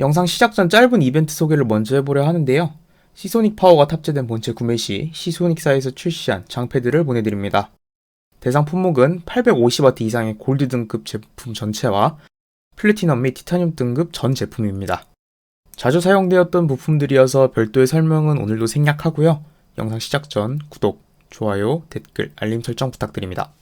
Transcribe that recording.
영상 시작 전 짧은 이벤트 소개를 먼저 해보려 하는데요. 시소닉 파워가 탑재된 본체 구매 시 시소닉사에서 출시한 장패드를 보내드립니다. 대상 품목은 850W 이상의 골드 등급 제품 전체와 플래티넘 및 티타늄 등급 전 제품입니다. 자주 사용되었던 부품들이어서 별도의 설명은 오늘도 생략하고요. 영상 시작 전 구독, 좋아요, 댓글, 알림 설정 부탁드립니다.